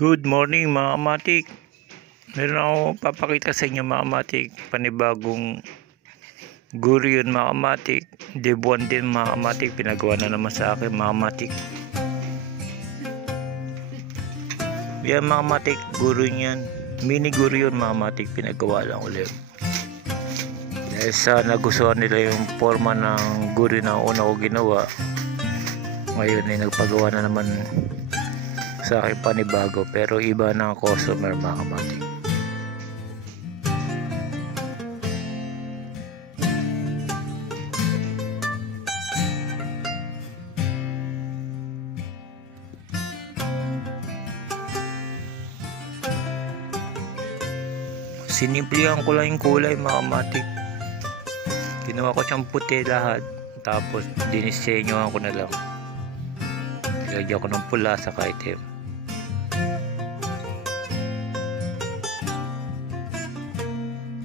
Good morning mga kamatik. Meron ako papakita sa inyo mga kamatik. Panibagong guro yun mga kamatik. Debuan din mga kamatik. Pinagawa na naman sa akin mga kamatik. Yan mga kamatik, guro niyan. Mini guro yun mga kamatik. Pinagawa lang ulit. Dahil sa nagustuhan nila yung forma ng guro na una ko ginawa, ngayon ay nagpagawa na naman sa akin panibago, pero iba na ang customer mga kamatik. Sinimplihan ko lang yung kulay mga kamatik. Ginawa ko siyang puti lahat, tapos dinisenyohan ko na lang. Lagyan ko ng pula sa item.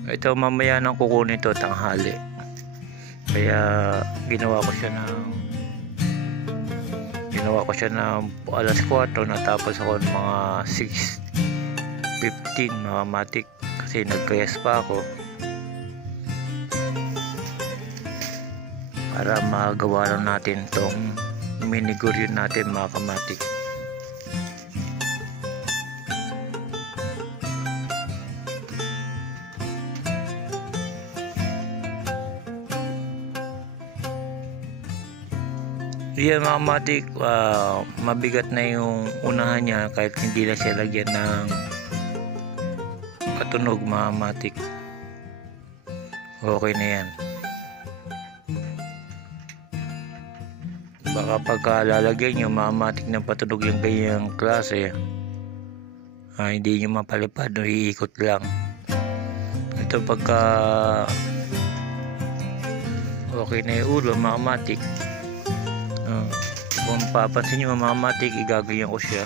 Ito mamaya nang kukunin ito tanghali. Kaya ginawa ko siya ng alas 4, natapos ako ng mga 6:15 mga matik kasi nagkayas pa ako para magawa lang natin tong miniguryo natin mga kamatik. Yan mga kamatik, mabigat na yung unahan niya kahit hindi na siya lagyan ng katunog mga kamatik. Okay na yan. Baka pagka lalagyan nyo mga kamatik ng patunog yung ganyang klase, hindi nyo mapalipad o iikot lang. Ito pagka okay na yung ulo mga kamatik, kung papansin nyo mga kamatik, igagayan ko siya.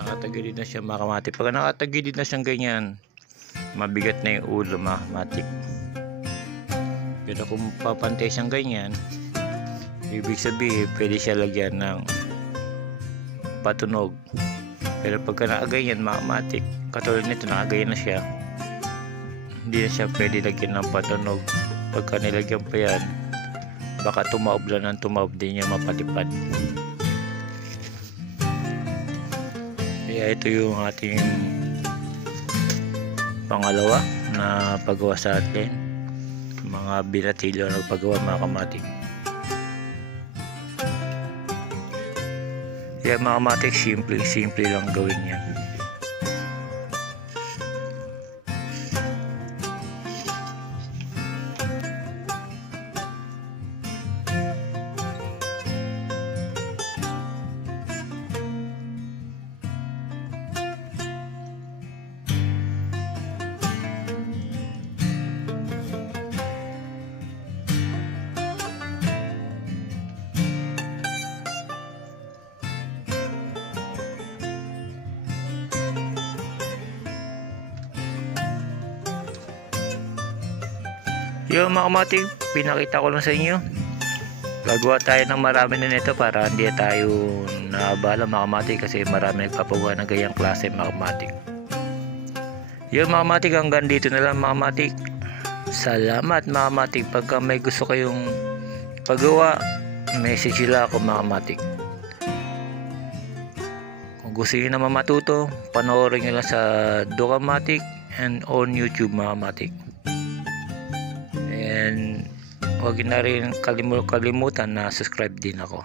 Nakatagilid na siya mga kamatik. Pag nakatagilid na siyang ganyan, mabigat na yung ulo mga kamatik. Pero kung papantay siyang ganyan, ibig sabihin pwede siya lagyan ng patunog. Pero pagka nakaganyan mga kamatik, katulad nito nakaganyan na siya, hindi na siya pwede lagyan ng patunog. Pagka nilagyan pa yan, baka tumaob lang ng tumaob, din niya mapalipad. Kaya ito yung ating pangalawa na paggawa sa atin, mga binatilyo na paggawa mga kamatik. Kaya mga kamatik, simple lang gawin yan. Yung mga kamatik, pinakita ko lang sa inyo. Gagawa tayo ng marami na nito para hindi tayo naabala mga kamatik, kasi marami nagpapagawa ng ganyang klase mga kamatik. Yung mga kamatik, hanggang dito na lang mga kamatik. Salamat mga kamatik. Pagka may gusto kayong paggawa, message nila ako mga kamatik. Kung gusto nyo naman matuto, panoorin nyo lang sa Dokamatik and on YouTube mga kamatik. And huwag na rin kalimutan na subscribe din ako.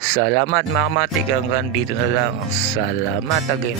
Salamat mga kamatik, hanggang dito na lang. Salamat again.